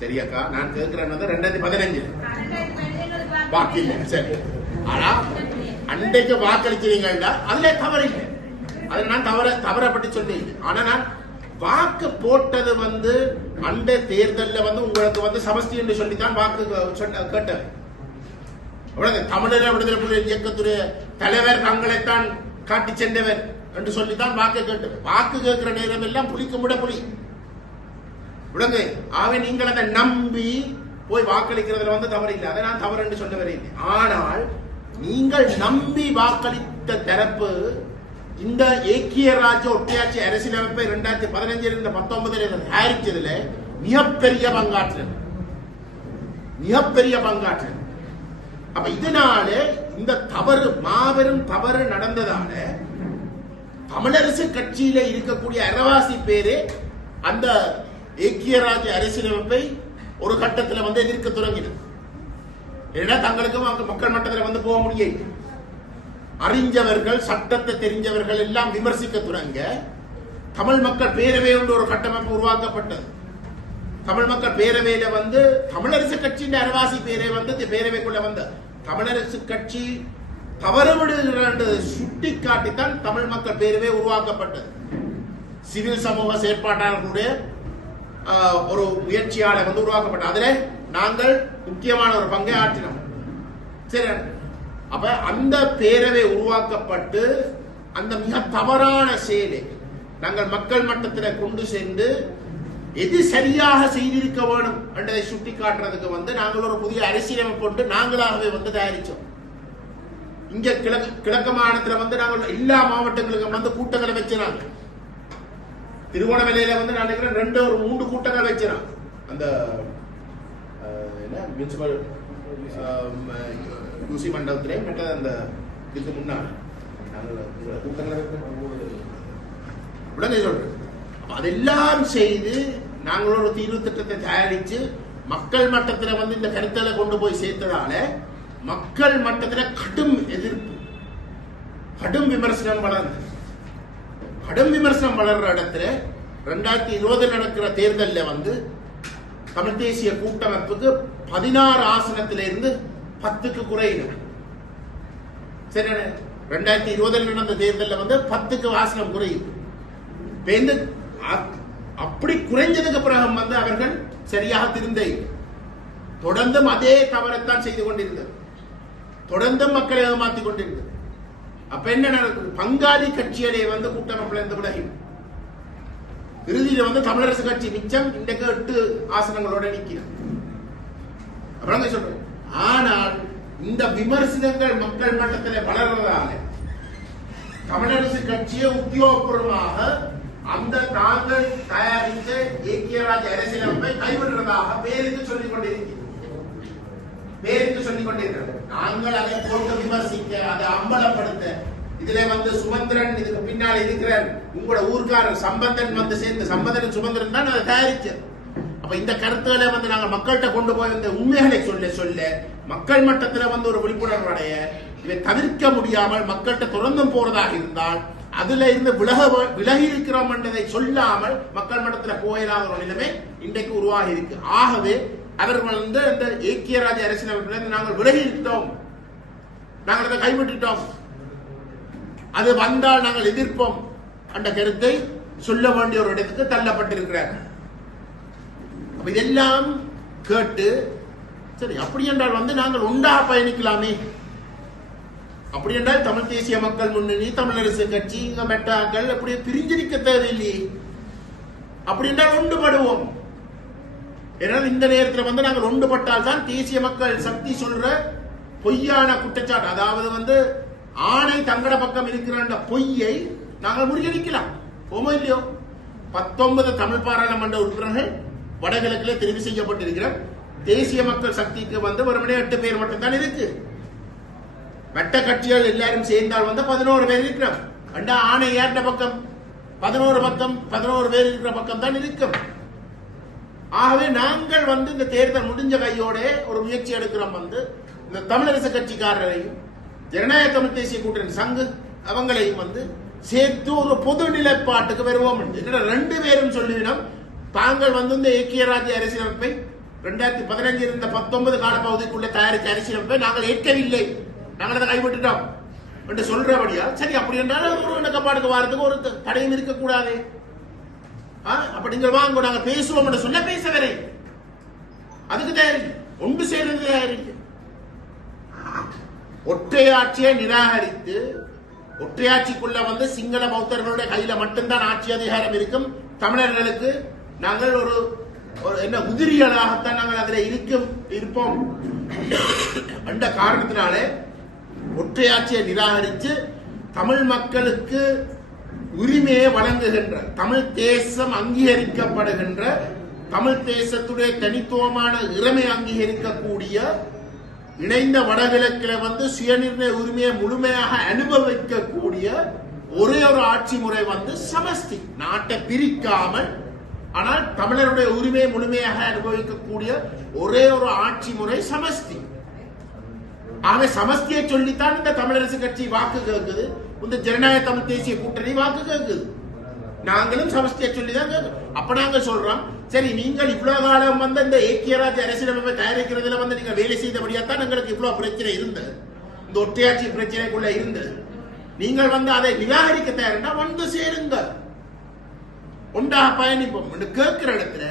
சரியாக்கா நான் கேட்கிறேன் ரெண்டாயிரத்தி பதினஞ்சு. பாக்கி இல்லை. சரி. ஆனா அன்றைக்கு வாக்களிக்கிறீங்கன்னா அதுல தவறு இல்லை. அதை நான் தவற தவறப்பட்டு சொல்றேன் ஆனா நான் வாக்கு போட்டது வந்து அண்டை தேர்தல்ல வந்து உங்களுக்கு வந்து சமஸ்தி என்று சொல்லித்தான் வாக்கு சொன்ன கேட்டேன் தமிழர் விடுதலை புலிகள் இயக்கத்துடைய தலைவர் தங்களைத்தான் காட்டி சென்றவர். என்று சொல்லித்தான் வாக்கு கேட்டு வாக்கு கேட்கிற நேரம் எல்லாம் புலிக்கு முட புலி விடுங்க ஆகவே நீங்கள் அதை நம்பி போய் வாக்களிக்கிறதுல வந்து தவறு இல்லை. அதை நான் தவறு என்று சொல்ல வரேன். ஆனால் நீங்கள் நம்பி வாக்களித்த தரப்பு இந்த ஏக்கிய ராஜ்ய ஒட்டியாட்சி அரசியலமைப்பை இரண்டாயிரத்தி பதினஞ்சில் இருந்து பத்தொன்பதில் தயாரித்ததுல மிகப்பெரிய பங்காற்றல் மிகப்பெரிய பங்காற்றல் அப்ப இதனால இந்த தவறு மாபெரும் தவறு நடந்ததால தமிழரசு கட்சியில இருக்கக்கூடிய அரவாசி பேரே அந்த ஏக்கியராஜ் அரசியலமைப்பை ஒரு கட்டத்தில் வந்து எதிர்க்க தொடங்கினது ஏன்னா தங்களுக்கும் அங்க மக்கள் மட்டத்தில் வந்து போக முடியாது அறிஞ்சவர்கள் சட்டத்தை தெரிஞ்சவர்கள் எல்லாம் விமர்சிக்க தொடங்க தமிழ் மக்கள் பேரவை என்று ஒரு கட்டமைப்பு உருவாக்கப்பட்டது. தமிழ் மக்கள் பேரவையில வந்து தமிழரசு கட்சியின் அரவாசி பேரை வந்து பேரவைக்குள்ள வந்த தமிழரசு கட்சி தவறுபடுகிறது சுட்டி காட்டித்தான் தமிழ் மக்கள் பேரவை உருவாக்கப்பட்டது. சிவில் சமூக செயற்பாட்டாளர்களுடைய ஒரு முயற்சியாளர் வந்து உருவாக்கப்பட்டது அதில் நாங்கள் முக்கியமான ஒரு பங்கை ஆற்றினோம். சரி. அப்ப அந்த பேரவை உருவாக்கப்பட்டு அந்த மிக தவறான செயலை நாங்கள் மக்கள் மட்டத்தில் கொண்டு சென்று எது சரியாக செய்திருக்க வேணும் என்றதை சுட்டி காட்டுறதுக்கு வந்து நாங்கள் ஒரு புதிய அரசியலமைப்பு கொண்டு நாங்களாகவே வந்து தயாரிச்சோம். இங்க கிழக்கு கிழக்கு மாநிலத்துல வந்து நாங்கள் எல்லா மாவட்டங்களுக்கும் வந்து கூட்டங்களை வச்சினாங்க திருவோணமலையில வந்து நான் நினைக்கிறேன் ரெண்டு ஒரு மூன்று கூட்டங்கள் வச்சினான் அந்த என்ன மியூனிசிபல் யூசி மண்டபத்திலே மற்ற அந்த இதுக்கு முன்னால் நாங்கள் கூட்டங்களை உடனே சொல்றேன் அதெல்லாம் செய்து நாங்கள் ஒரு தீர்வு திட்டத்தை தயாரிச்சு மக்கள் மட்டத்தில் வந்து இந்த கருத்தலை கொண்டு போய் சேர்த்ததால மக்கள் மட்டத்தில் கடும் எதிர்ப்பு. கடும் விமர்சனம் வளர்ந்தது கடும் விமர்சனம் வளர்ற இடத்துல ரெண்டாயிரத்தி இருபதில் நடக்கிற தேர்தலில் வந்து தமிழ் தேசிய கூட்டமைப்புக்கு பதினாறு ஆசனத்தில இருந்து பத்துக்கு குறையினர். சரி ரெண்டாயிரத்தி இருபதில் நடந்த தேர்தலில் வந்து பத்துக்கு ஆசனம் குறையுது. அப்படி குறைஞ்சதுக்கு பிறகு வந்து அவர்கள் சரியாக திருந்த தொடர்ந்தும் அதே தவறைத்தான் செய்து கொண்டிருந்தது. தொடர்ந்தும் மக்களை ஏமாத்தி கொண்டிருந்தது. அப்ப என்ன நடக்குது பங்காளி கட்சியிலே வந்து கூட்டமைப்புல இருந்து விலகி. இறுதியில வந்து தமிழரசு கட்சி மிச்சம் இன்றைக்கு எட்டு ஆசனங்களோட நிக்கிறது. அப்புறம் சொல்றேன். ஆனால் இந்த விமர்சனங்கள் மக்கள் மட்டத்தில் வளர்றதால தமிழரசு கட்சியை உத்தியோகபூர்வமாக அந்த தாங்கள் தயாரித்த ஏக்கியராஜ் அரசியலமைப்பை கைவிடுறதாக பேருக்கு சொல்லிக் கொண்டிருக்கிறது பேருக்கு சொல்லிக் கொண்டிருக்கிறோம் நாங்கள் அதை போட்டு விமர்சிக்க அதை அம்பலப்படுத்த. இதுல வந்து சுமந்திரன் இதுக்கு பின்னால் இருக்கிற உங்களோட ஊர்க்காரர் சம்பந்தன் வந்து சேர்ந்து சம்பந்தன் சுமந்திரன் தான் அதை தயாரிச்சது அப்ப இந்த கருத்துக்களை வந்து நாங்க மக்கள்கிட்ட கொண்டு போய் வந்த உண்மைகளை சொல்ல சொல்ல மக்கள் மட்டத்துல வந்து ஒரு விழிப்புணர்வு அடைய இதை தவிர்க்க முடியாமல் மக்கள்கிட்ட தொடர்ந்தும் போறதாக இருந்தால் அதுல இருந்து விலக விலகி இருக்கிறோம் என்றதை சொல்லாமல் மக்கள் மட்டத்துல போயிடாத ஒரு நிலைமை இன்றைக்கு உருவாகி இருக்கு. ஆகவே அவர்கள் வந்து இந்த ஏக்கியராஜ அரசியலமைப்பில் இருந்து நாங்கள் விலகி இருந்தோம் நாங்கள் அதை கைவிட்டுட்டோம். அது வந்தால் நாங்கள் எதிர்ப்போம் என்ற கருத்தை சொல்ல வேண்டிய ஒரு இடத்துக்கு தள்ளப்பட்டிருக்கிறார் இதெல்லாம் கேட்டு சரி அப்படி என்றால் வந்து நாங்கள் உண்டாக பயணிக்கலாமே. அப்படி என்றால் தமிழ் தேசிய மக்கள் முன்னணி தமிழரசு கட்சி இங்க மெட்டாக்கள் அப்படி பிரிஞ்சிருக்க தேவையில்லையே. அப்படி என்றால் ஒன்றுபடுவோம். ஏன்னா இந்த நேரத்தில் வந்து நாங்கள் ஒன்றுபட்டால் தான் தேசிய மக்கள் சக்தி சொல்ற பொய்யான குற்றச்சாட்டு. அதாவது வந்து ஆணை தங்கட பக்கம் இருக்கிற பொய்யை நாங்கள் முறியடிக்கலாம். போமோ இல்லையோ? பத்தொன்பது தமிழ் பாராளுமன்ற உறுப்பினர்கள் வடகிழக்கில் தெரிவு செய்யப்பட்டிருக்கிறோம் தேசிய மக்கள் சக்திக்கு வந்து வெறுமனே எட்டு பேர் மட்டும்தான் இருக்கு. மற்ற கட்சிகள் எல்லாரும் சேர்ந்தால் வந்து பதினோரு பேர் இருக்கிறோம். அண்டா ஆணை ஏற்ற பக்கம் பதினோரு பக்கம் பதினோரு பேர் இருக்கிற பக்கம் தான் இருக்கும். ஆகவே நாங்கள் வந்து இந்த தேர்தல் முடிஞ்ச கையோட ஒரு முயற்சி எடுக்கிறோம் வந்து இந்த தமிழரசு கட்சிக்காரரையும் ஜனநாயக தமிழ் தேசிய கூட்டணி சங்கு அவங்களையும் வந்து சேர்த்து ஒரு பொது நிலைப்பாட்டுக்கு வருவோம் ரெண்டு பேரும் சொல்லிவிடும் தாங்கள் வந்து இந்த ஏக்கிய ராஜ்ய அரசியலமைப்பை ரெண்டாயிரத்தி பதினஞ்சு இருந்த பத்தொன்பது காலப்பகுதிக்குள்ள தயாரித்த அரசியலமைப்பை நாங்கள் ஏற்கவில்லை. நாங்கள் அதை கைவிட்டுட்டோம். என்று சொல்றபடியா சரி அப்படி என்றால் ஒரு இணக்கப்பாடுக்கு வாரத்துக்கு ஒரு தடையும் இருக்கக்கூடாது. அப்ப நீங்கள் வாங்க நாங்க பேசுவோம் சொல்ல பேச வரேன் அதுக்கு தயாரி ஒன்று சேர்ந்து தயாரி ஒற்றையாட்சியை நிராகரித்து ஒற்றையாட்சிக்குள்ள வந்து சிங்கள பௌத்தர்களுடைய கையில மட்டும்தான் ஆட்சி அதிகாரம் இருக்கும். தமிழர்களுக்கு நாங்கள் ஒரு என்ன உதிரிகளாகத்தான் நாங்கள் அதில் இருக்கும் இருப்போம். அந்த காரணத்தினாலே ஒற்றையாட்சியை நிராகரித்து தமிழ் மக்களுக்கு உரிமையை வழங்குகின்ற தமிழ் தேசம் அங்கீகரிக்கப்படுகின்ற தமிழ் தேசத்துடைய தனித்துவமான இறமை அங்கீகரிக்கக்கூடிய இணைந்த வடகிழக்கில வந்து சுயநிர்ணய உரிமையை முழுமையாக அனுபவிக்கக்கூடிய ஒரே ஒரு ஆட்சி முறை வந்து சமஸ்தி. நாட்டை பிரிக்காமல் ஆனால் தமிழருடைய உரிமையை முழுமையாக அனுபவிக்கக்கூடிய ஒரே ஒரு ஆட்சி முறை சமஸ்தி. ஆக சமஸ்தியை சொல்லித்தான் இந்த தமிழரசு கட்சி வாக்கு கேட்குது. இந்த ஜனநாயக தமிழ் தேசிய கூட்டணி வாக்கு கேட்குது நாங்களும் சமஸ்தியை சொல்லி தான் கேட்கும் அப்ப நாங்க சொல்றோம் சரி நீங்கள் இவ்வளவு காலம் வந்து இந்த ஏக்கியராஜ் அரசியலமைப்பை தயாரிக்கிறதுல வந்து நீங்க வேலை செய்தபடியா தான் எங்களுக்கு இவ்வளவு பிரச்சனை இருந்தது. இந்த ஒற்றையாட்சி பிரச்சனைக்குள்ள இருந்தது. நீங்கள் வந்து அதை நிராகரிக்க தயாரினா வந்து சேருங்க ஒன்றாக பயணிப்போம். என்று கேட்கிற இடத்துல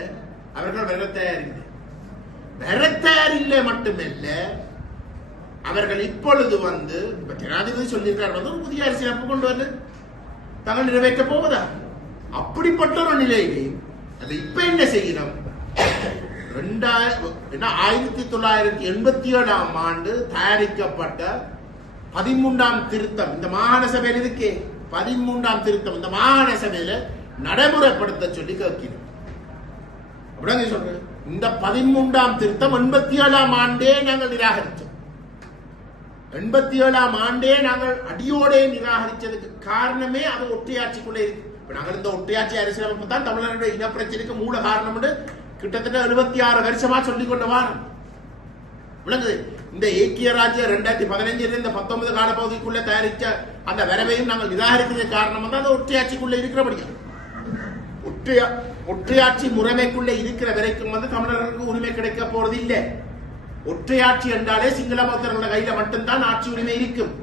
அவர்கள் வர தயாரில்லை வர தயாரில்லை மட்டுமில்லை அவர்கள் இப்பொழுது வந்து ஜனாதிபதி சொல்லியிருக்கார் வந்து ஒரு புதிய அரசியலமைப்பு கொண்டு வந்து தாங்கள் நிறைவேற்ற போவதா? அப்படிப்பட்ட ஒரு நிலையிலே அது இப்ப என்ன செய்யணும் ரெண்டாயிரம் என்ன ஆயிரத்தி தொள்ளாயிரத்தி எண்பத்தி ஏழாம் ஆண்டு தயாரிக்கப்பட்ட பதிமூன்றாம் திருத்தம் இந்த மாகாண சபையில் இருக்கே பதிமூன்றாம் திருத்தம் இந்த மாகாண சபையில நடைமுறைப்படுத்த சொல்லி கேட்கிறோம். அப்படிங்க சொல்றேன் இந்த பதிமூன்றாம் திருத்தம் எண்பத்தி ஏழாம் ஆண்டே நாங்கள் நிராகரிச்சோம். எண்பத்தி ஏழாம் ஆண்டே நாங்கள் அடியோடே நிராகரித்ததுக்கு காரணமே அது ஒற்றையாட்சிக்குள்ளே இருக்கு. நாங்கள் இந்த ஒற்றையாட்சி அரசியலமைப்பு தான் தமிழர்களுடைய இனப்பிரச்சனைக்கு மூல காரணம் கிட்டத்தட்ட எழுபத்தி ஆறு வருஷமா சொல்லிக் கொண்டு வாரம். விளங்குது. இந்த ஏக்கிய ராஜ்யம் ரெண்டாயிரத்தி பதினஞ்சுல இந்த பத்தொன்பது காலப்பகுதிக்குள்ள தயாரித்த அந்த வரவையும் நாங்கள் நிராகரித்தது காரணம் தான் அந்த ஒற்றையாட்சிக்குள்ள இருக்கிறபடியா? ஒற்றையா ஒற்றையாட்சி முறைமைக்குள்ள இருக்கிற வரைக்கும் வந்து தமிழர்களுக்கு உரிமை கிடைக்க போறது இல்லை ஒற்றையாட்சி என்றாலே சிங்கள பௌத்தர்களோட கையில மட்டும்தான் ஆட்சி உரிமை இருக்கும்.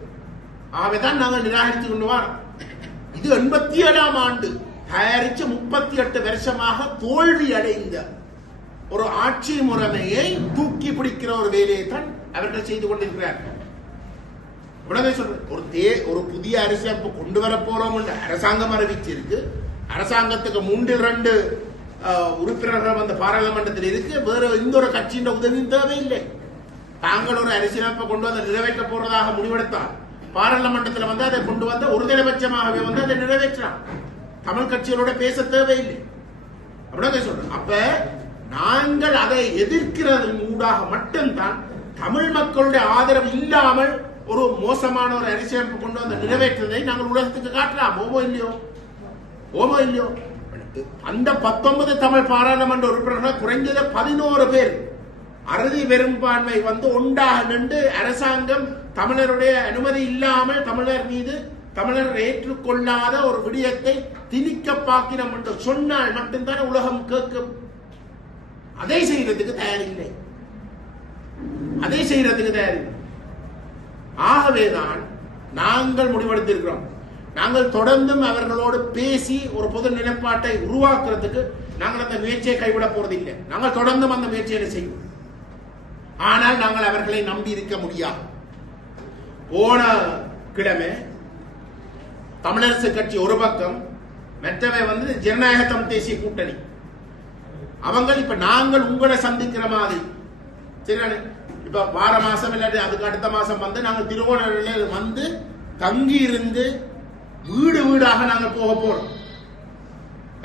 ஆகவேதான் நாங்கள் நிராகரித்து கொண்டு வரோம். இது எண்பத்தி ஏழாம் ஆண்டு தயாரிச்சு முப்பத்தி எட்டு வருஷமாக தோல்வி அடைந்த ஒரு ஆட்சி முறைமையை தூக்கி பிடிக்கிற ஒரு வேலையை தான் அவர்கள் செய்து கொண்டிருக்கிறார் உடனே சொல்றேன். ஒரு தே ஒரு புதிய அரசியமைப்பு கொண்டு வர போறோம் என்று அரசாங்கம் அறிவிச்சிருக்கு. அரசாங்கத்துக்கு மூன்றில் ரெண்டு உறுப்பினர்கள் வந்த பாராளுமன்றத்தில் இருக்கு. வேற எந்த ஒரு கட்சியின் உதவியும் தேவையில்லை. தாங்கள் ஒரு அரசியலமைப்பை கொண்டு வந்து நிறைவேற்ற போறதாக முடிவெடுத்தால் பாராளுமன்றத்தில் வந்து அதை கொண்டு வந்து ஒருதலைபட்சமாகவே வந்து அதை நிறைவேற்றலாம் தமிழ் கட்சிகளோட பேச தேவையில்லை. அப்படிதான் சொல்றேன். அப்ப நாங்கள் அதை எதிர்க்கிறது ஊடாக மட்டும்தான் தமிழ் மக்களுடைய ஆதரவு இல்லாமல் ஒரு மோசமான ஒரு அரசியலமைப்பு கொண்டு வந்து நிறைவேற்றுவதை நாங்கள் உலகத்துக்கு காட்டலாம். ஓமோ இல்லையோ? ஓமோ இல்லையோ? அந்த பத்தொன்பது தமிழ் பாராளுமன்ற உறுப்பினர்கள் குறைஞ்சது பதினோரு பேர். அறுதி பெரும்பான்மை வந்து உண்டாக நின்று அரசாங்கம் தமிழருடைய அனுமதி இல்லாமல் தமிழர் மீது தமிழர் ஏற்றுக்கொள்ளாத ஒரு விடயத்தை திணிக்க பார்க்கிறோம் என்று சொன்னால் மட்டும்தான் உலகம் கேட்கும். அதை செய்யறதுக்கு தயாரில்லை. அதை செய்யறதுக்கு தயாரில்லை. ஆகவேதான் நாங்கள் முடிவெடுத்திருக்கிறோம். நாங்கள் தொடர்ந்தும் அவர்களோடு பேசி ஒரு பொது நிலைப்பாட்டை உருவாக்குறதுக்கு நாங்கள் அந்த முயற்சியை கைவிட போறதில்லை. நாங்கள் தொடர்ந்தும் அந்த முயற்சியை செய்வோம். ஆனால் நாங்கள் அவர்களை நம்பி இருக்க முடியாது. போன கிழமை தமிழரசு கட்சி ஒரு பக்கம் மற்றவை வந்து ஜனநாயக தேசிய கூட்டணி. அவங்க இப்ப நாங்கள் உங்களை சந்திக்கிற மாதிரி. சரிதானே? இப்ப வார மாசம் இல்லாட்டி அதுக்கு அடுத்த மாசம் வந்து நாங்கள் திருவோணமலையில வந்து தங்கி இருந்து வீடு வீடாக நாங்கள் போக போறோம்.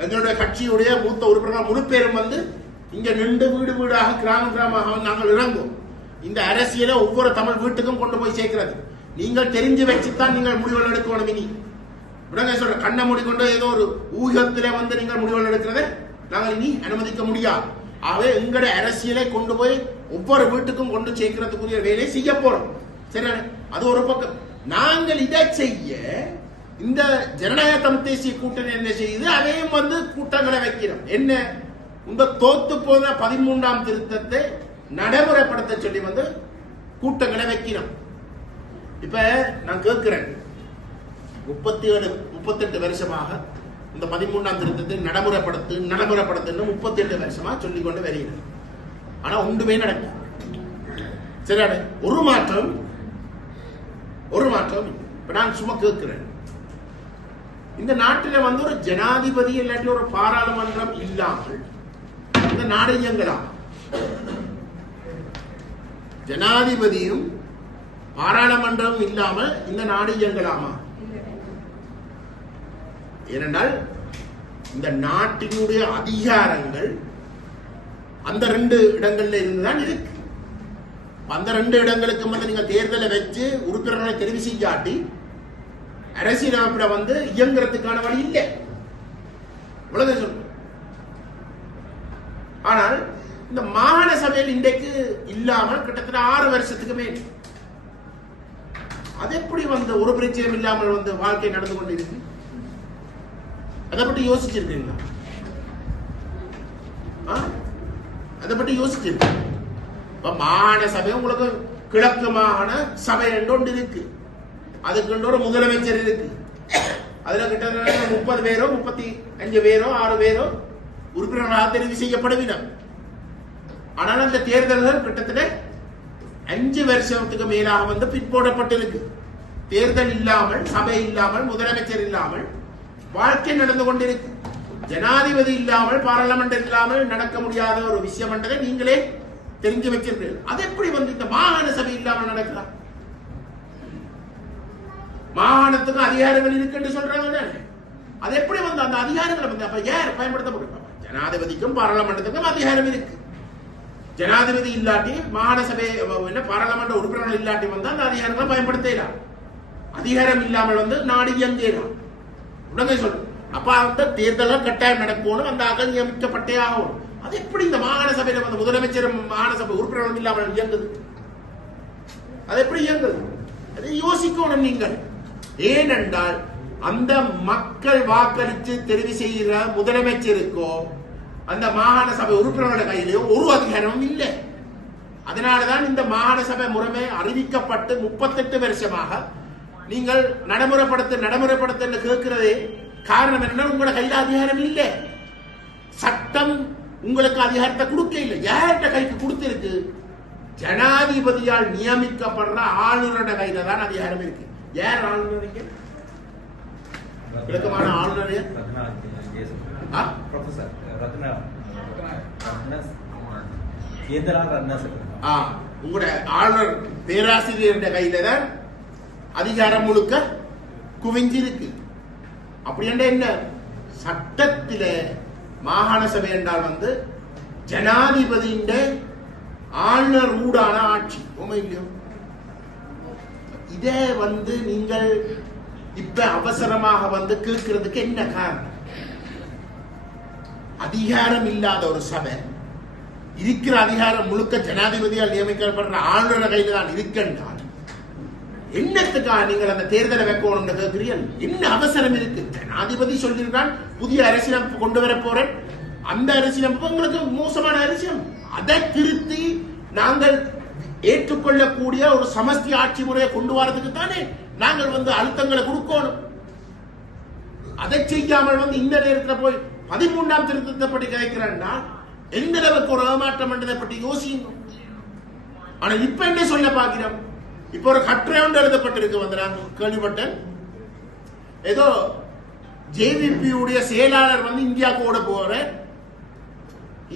எங்களுடைய கட்சியுடைய மூத்த உறுப்பினர்கள் முழு பேரும் வந்து இங்க நின்று வீடு வீடாக கிராம கிராமமாக நாங்கள் இறங்குவோம். இந்த அரசியலை ஒவ்வொரு தமிழ் வீட்டுக்கும் கொண்டு போய் சேர்க்கிறது. நீங்கள் தெரிஞ்சு வச்சுத்தான் நீங்கள் முடிவுகள் எடுக்கணும் இனி. உடனே சொல்ற கண்ணை மூடிக்கொண்டு ஏதோ ஒரு ஊகத்தில வந்து நீங்கள் முடிவுகள் எடுக்கிறதை நாங்கள் இனி அனுமதிக்க முடியாது. ஆகவே எங்களுடைய அரசியலை கொண்டு போய் ஒவ்வொரு வீட்டுக்கும் கொண்டு சேர்க்கிறதுக்குரிய வேலையை செய்ய போறோம். சரி அது ஒரு பக்கம். நாங்கள் இதை செய்ய இந்த ஜனநாயக தமிழ் தேசிய கூட்டணி என்ன செய்யுது? அதையும் வந்து கூட்டங்களை வைக்கிறோம் என்ன? இந்த தோத்து போன பதிமூன்றாம் திருத்தத்தை நடைமுறைப்படுத்த சொல்லி வந்து கூட்டங்களை வைக்கிறோம் இப்ப நான் கேட்கிறேன். முப்பத்தி ஏழு முப்பத்தெட்டு வருஷமாக இந்த பதிமூன்றாம் திருத்தத்தை நடைமுறைப்படுத்து நடைமுறைப்படுத்துன்னு முப்பத்தி எட்டு வருஷமா சொல்லிக் கொண்டு வருகிறது. ஆனா ஒன்றுமே நடக்கும் சரி ஒரு மாற்றம் ஒரு மாற்றம் இப்ப நான் சும்மா கேட்கிறேன். இந்த நாட்டில் வந்து ஒரு ஜனாதிபதி இல்லாட்டி ஒரு பாராளுமன்றம் இல்லாமல் இந்த நாடு இயங்கலாம். ஜனாதிபதியும் பாராளுமன்றமும் இல்லாமல் இந்த நாடு இயங்கலாமா? ஏனென்றால் இந்த நாட்டினுடைய அதிகாரங்கள் அந்த ரெண்டு இடங்கள்ல இருந்துதான் இருக்கு. அந்த ரெண்டு இடங்களுக்கு வந்து நீங்க தேர்தலை வச்சு உறுப்பினர்களை தெரிவு செய்யாட்டி அரசியலமைப்புல வந்து இயங்குறதுக்கான வழி இல்லை. இவ்வளவு சொல்றேன் ஆனால் இந்த மாகாண சபையில் இன்றைக்கு இல்லாமல் கிட்டத்தட்ட ஆறு வருஷத்துக்கு மேல் அது எப்படி வந்து ஒரு பிரச்சனையும் இல்லாமல் வந்து வாழ்க்கை நடந்து கொண்டு இருக்கு அதை பற்றி யோசிச்சிருக்கீங்களா? அதை பற்றி யோசிச்சிருக்கீங்க மாகாண சபை உங்களுக்கு கிழக்கு மாகாண சபை என்று ஒன்று இருக்கு. அதுக்குன்ற ஒரு முதலமைச்சர் இருக்கு. அதுல கிட்டத்தட்ட முப்பது பேரோ முப்பத்தி அஞ்சு பேரோ ஆறு பேரோ உறுப்பினர்களாக தெரிவு செய்யப்படுவினர் ஆனால் அந்த தேர்தல்கள் கிட்டத்தட்ட அஞ்சு வருஷத்துக்கு மேலாக வந்து பிற்போடப்பட்டிருக்கு தேர்தல் இல்லாமல் சபை இல்லாமல் முதலமைச்சர் இல்லாமல் வாழ்க்கை நடந்து கொண்டிருக்கு. ஜனாதிபதி இல்லாமல் பாராளுமன்றம் இல்லாமல் நடக்க முடியாத ஒரு விஷயம் என்றதை நீங்களே தெரிஞ்சு வச்சிருக்கீர்கள் அது எப்படி வந்து இந்த மாகாண சபை இல்லாமல் நடக்கலாம்? மாகாணத்துக்கு அதிகாரங்கள் இருக்குன்னு சொல்றாங்க தானே அது எப்படி வந்து அந்த அதிகாரங்களை வந்து அப்ப யார் பயன்படுத்த முடியும் ஜனாதிபதிக்கும் பாராளுமன்றத்துக்கும் அதிகாரம் இருக்கு. ஜனாதிபதி இல்லாட்டி மாகாண சபை என்ன பாராளுமன்ற உறுப்பினர்கள் இல்லாட்டி வந்து அந்த அதிகாரங்களை பயன்படுத்தலாம். அதிகாரம் இல்லாமல் வந்து நாடு இயங்கலாம். உடனே சொல்லு. அப்ப அந்த தேர்தலும் கட்டாயம் நடக்கணும் அந்த அகல் நியமிக்கப்பட்டே ஆகும் அது எப்படி இந்த மாகாண சபையில வந்து முதலமைச்சர் மாகாண சபை உறுப்பினர்கள் இல்லாமல் இயங்குது? அது எப்படி இயங்குது? அதை யோசிக்கணும் நீங்கள். ஏனென்றால் அந்த மக்கள் வாக்களித்து தெரிவு செய்கிற முதலமைச்சருக்கோ அந்த மாகாண சபை உறுப்பினர்களோட கையிலேயோ ஒரு அதிகாரமும் இல்லை. அதனாலதான் இந்த மாகாண சபை முறைமை அறிவிக்கப்பட்டு முப்பத்தெட்டு வருஷமாக நீங்கள் நடைமுறைப்படுத்த நடைமுறைப்படுத்த கேட்கிறதே காரணம் என்னன்னா உங்களோட கையில் அதிகாரம் இல்லை. சட்டம் உங்களுக்கு அதிகாரத்தை கொடுக்க இல்லை. யார்கிட்ட கைக்கு கொடுத்திருக்கு? ஜனாதிபதியால் நியமிக்கப்படுற ஆளுநரோட கையில தான் அதிகாரம் இருக்கு. யார் ஆளுநர் இங்க? விளக்கமான ஆளுநர் sir. ஆ, உங்களோட ஆளுநர் பேராசிரியருடைய கையில தான் அதிகாரம் முழுக்க குவிஞ்சிருக்கு அப்படி என்ன? சட்டத்தில மாகாண சபை என்றால் வந்து ஜனாதிபதியின் ஆளுநர் ஊடான ஆட்சி. உண்மை இல்லையோ? இதே வந்து நீங்கள் இப்ப அவசரமாக வந்து கேட்கிறதுக்கு என்ன காரணம்? அதிகாரம் இல்லாத ஒரு சபை. இருக்கிற அதிகாரம் முழுக்க ஜனாதிபதியால் நியமிக்கப்படுற ஆளுநர் கையில் தான் இருக்கின்றால் என்னத்துக்காக நீங்கள் அந்த தேர்தலை வைக்கணும்னு கேட்கிறீர்கள்? என்ன அவசரம் இருக்கு? ஜனாதிபதி சொல்லியிருக்கான் புதிய அரசியலமைப்பு கொண்டு வர போறேன். அந்த அரசியலமைப்பு உங்களுக்கு மோசமான அரசியல். அதை திருத்தி நாங்கள் ஏற்றுக்கொள்ளக்கூடிய ஒரு சமஸ்தி ஆட்சி முறையை கொண்டு வரதுக்கு தானே நாங்கள் வந்து அழுத்தங்களை கொடுக்கணும். அதை செய்யாமல் வந்து இந்த நேரத்தில் போய் பதிமூன்றாம் திருத்தத்தை பற்றி கேட்கிறேன்னா எந்த அளவுக்கு ஒரு ஏமாற்றம் என்றதை பற்றி யோசிக்கணும் ஆனா இப்ப என்ன சொல்ல பார்க்கிறோம்? இப்ப ஒரு கட்டுரை ஒன்று எழுதப்பட்டிருக்கு வந்து நான் கேள்விப்பட்டேன்? ஏதோ ஜேவிபி உடைய செயலாளர் வந்து இந்தியாவுக்கு ஓட போற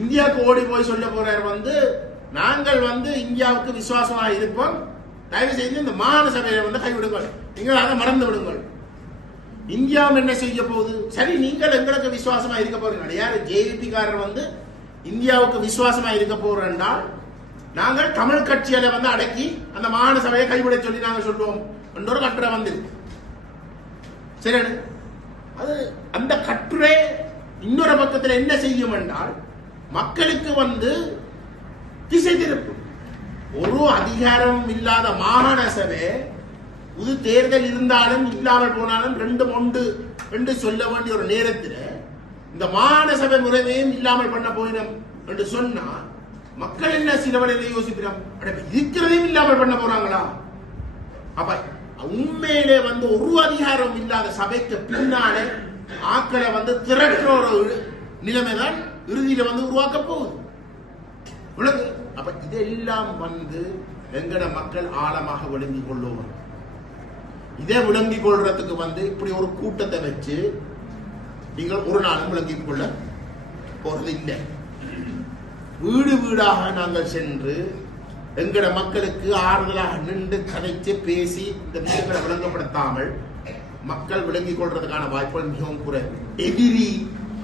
இந்தியாவுக்கு ஓடி போய் சொல்ல போறார் வந்து நாங்கள் வந்து இந்தியாவுக்கு விசுவாசமாக இருப்போம். தயவு செய்து இந்த மாகாண சபையை வந்து கைவிடுங்கள். நீங்கள் அதை மறந்து விடுங்கள். இந்தியாவும் என்ன செய்ய போகுது? சரி நீங்கள் எங்களுக்கு விசுவாசமா இருக்க போறீங்க. யாரு? ஜேவிபி காரர் வந்து இந்தியாவுக்கு விசுவாசமா இருக்க போறோம்னா நாங்கள் தமிழ் கட்சிகளை வந்து அடக்கி அந்த மாகாண சபையை கைவிட சொல்லி நாங்கள் சொல்லுவோம் ஒரு கட்டுரை வந்து சரி அது அந்த கட்டுரை இன்னொரு பக்கத்தில் என்ன செய்யும் என்றால் மக்களுக்கு வந்து திசை திருப்பும் ஒரு அதிகாரமும் இல்லாத மாகாண சபை புது தேர்தல் இருந்தாலும் இல்லாமல் போனாலும் ரெண்டும் ஒன்று என்று சொல்ல வேண்டிய ஒரு நேரத்தில் இந்த மாநசபை முறைமையும் இல்லாமல் பண்ண போயிடும் என்று சொன்னா மக்கள் என்ன சிலவடையில யோசிக்கிறோம் இருக்கிறதையும் இல்லாமல் பண்ண போறாங்களா? அப்ப உண்மையிலே வந்து ஒரு அதிகாரம் இல்லாத சபைக்கு பின்னாலே ஆக்களை வந்து திரட்டுற ஒரு நிலைமைதான் இறுதியில வந்து உருவாக்க போகுது. விளங்கு அப்ப இதெல்லாம் வந்து எங்கட மக்கள் ஆழமாக விளங்கிக் கொள்ளுவாங்க இதை விளங்கிக் கொள்றதுக்கு வந்து இப்படி ஒரு கூட்டத்தை வச்சு நீங்கள் ஒரு நாளும் விளங்கிக் கொள்ள போறது இல்லை. வீடு வீடாக நாங்கள் சென்று எங்கட மக்களுக்கு ஆறுதலாக நின்று கதைச்சு பேசி இந்த விஷயங்களை விளங்கப்படுத்தாமல் மக்கள் விளங்கிக் கொள்றதுக்கான வாய்ப்புகள் மிகவும் குறை எதிரி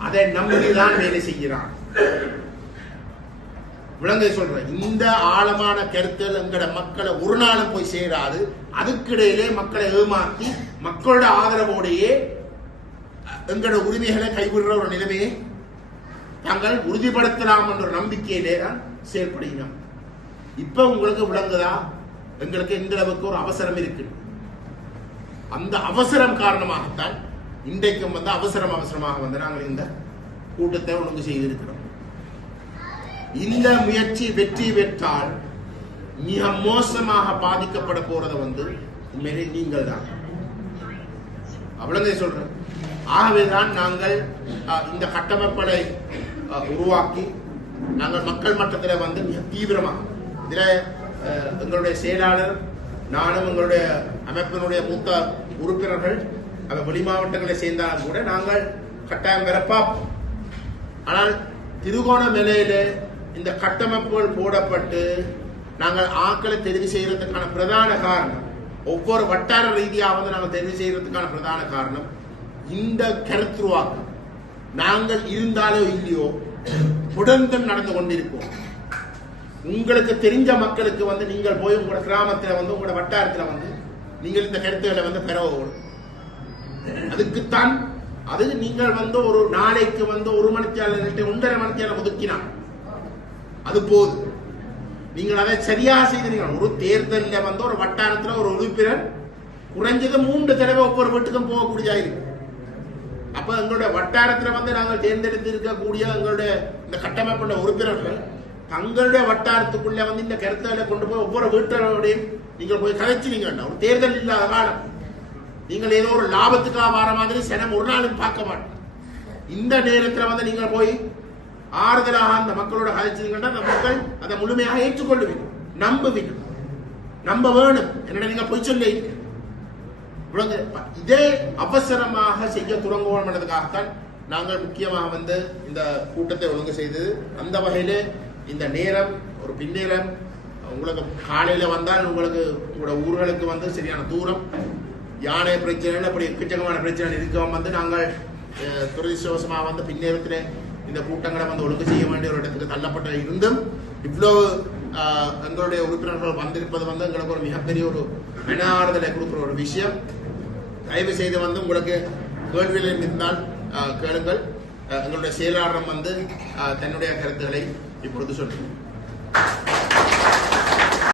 அதை நம்பிதான் வேலை செய்கிறான். விளங்க சொல்றேன். இந்த ஆழமான கருத்தல் எங்கட மக்களை ஒரு நாளும் போய் சேராது. அதுக்கிடையிலே மக்களை ஏமாத்தி மக்களோட ஆதரவோடையே எங்களோட உரிமைகளை கைவிடுற ஒரு நிலைமையை தாங்கள் உறுதிப்படுத்தலாம் என்ற நம்பிக்கையிலே தான் செயல்படுகிறோம். இப்ப உங்களுக்கு விளங்குதா? எங்களுக்கு எந்த அளவுக்கு ஒரு அவசரம் இருக்கு. அந்த அவசரம் காரணமாகத்தான் இன்றைக்கும் வந்து அவசரம் அவசரமாக வந்து நாங்கள் இந்த கூட்டத்தை ஒழுங்கு செய்திருக்கிறோம். இந்த முயற்சி வெற்றி பெற்றால் மிக மோசமாக பாதிக்கப்பட போறது வந்து உண்மையிலே நீங்கள் தான் அவ்வளவுதான் சொல்றேன். ஆகவேதான் நாங்கள் இந்த கட்டமைப்புகளை உருவாக்கி நாங்கள் மக்கள் மட்டத்தில் வந்து மிக தீவிரமாக இதில் எங்களுடைய செயலாளர் நானும் எங்களுடைய அமைப்பினுடைய மூத்த உறுப்பினர்கள் அந்த வெளி மாவட்டங்களை சேர்ந்தாலும் கூட நாங்கள் கட்டாயம் பெற பார்ப்போம் ஆனால் திருகோணமலையில இந்த கட்டமைப்புகள் போடப்பட்டு நாங்கள் ஆக்களை தெரிவு செய்யறதுக்கான பிரதான காரணம் ஒவ்வொரு வட்டார ரீதியாக வந்து நாங்கள் தெரிவு செய்யறதுக்கான பிரதான காரணம் இந்த கருத்துருவாக்கம் நாங்கள் இருந்தாலோ இல்லையோ தொடர்ந்து நடந்து கொண்டிருப்போம். உங்களுக்கு தெரிஞ்ச மக்களுக்கு வந்து நீங்கள் போய் உங்களோட கிராமத்தில் வந்து உங்களோட வட்டாரத்தில் வந்து நீங்கள் இந்த கருத்துக்களை வந்து பெற ஓடும். அதுக்குத்தான் அது நீங்கள் வந்து ஒரு நாளைக்கு வந்து ஒரு மணித்தியாளர்கிட்ட ஒன்றரை மணித்தியாளர் ஒதுக்கினான் அது போது நீங்கள் அதை சரியா செய்திருக்கீங்க ஒரு தேர்தலில் வந்து ஒரு வட்டாரத்தில் ஒரு உறுப்பினர் குறைஞ்சது மூன்று தடவை ஒவ்வொரு வீட்டுக்கும் போகக்கூடியதாக இருக்கு. அப்ப எங்களுடைய வட்டாரத்தில் வந்து நாங்கள் தேர்ந்தெடுத்து இருக்கக்கூடிய எங்களுடைய இந்த கட்டமைப்புள்ள உறுப்பினர்கள் தங்களுடைய வட்டாரத்துக்குள்ளே வந்து இந்த கருத்துக்களை கொண்டு போய் ஒவ்வொரு வீட்டரோடையும் நீங்கள் போய் கதைச்சுவீங்க ஒரு தேர்தல் இல்லாத காலம். நீங்கள் ஏதோ ஒரு லாபத்துக்காக வர மாதிரி சனம் ஒரு நாளும் பார்க்க மாட்டோம். இந்த நேரத்தில் வந்து நீங்கள் போய் ஆறுதலாக அந்த மக்களோட கதைச்சீங்கன்னா அந்த மக்கள் அதை முழுமையாக ஏற்றுக்கொள்ளுவீங்க நம்புவீங்க நம்ப வேணும். என்னடா நீங்க பொய் சொல்ல இதே அவசரமாக செய்ய துறங்குவோம் என்பதற்காகத்தான் நாங்கள் முக்கியமாக வந்து இந்த கூட்டத்தை ஒழுங்கு செய்தது. அந்த வகையில் இந்த நேரம் ஒரு பின்னேரம் உங்களுக்கு காலையில் வந்தால் உங்களுக்கு உங்களோட ஊர்களுக்கு வந்து சரியான தூரம் யானை பிரச்சனை அப்படி எக்கச்சக்கமான பிரச்சனை இருக்க வந்து நாங்கள் அஹ், வந்து பின்னேரத்தில் இந்த கூட்டங்களை வந்து ஒழுங்கு செய்ய வேண்டிய ஒரு இடத்துக்கு தள்ளப்பட்ட இருந்தும் இவ்வளோ எங்களுடைய உறுப்பினர்கள் வந்திருப்பது வந்து எங்களுக்கு ஒரு மிகப்பெரிய ஒரு மன ஆறுதலை கொடுக்குற ஒரு விஷயம். தயவு செய்து வந்து உங்களுக்கு கேள்விகள் இருந்தால் கேளுங்கள். எங்களுடைய செயலாளரம் வந்து தன்னுடைய கருத்துக்களை இப்பொழுது சொல்லுங்கள்.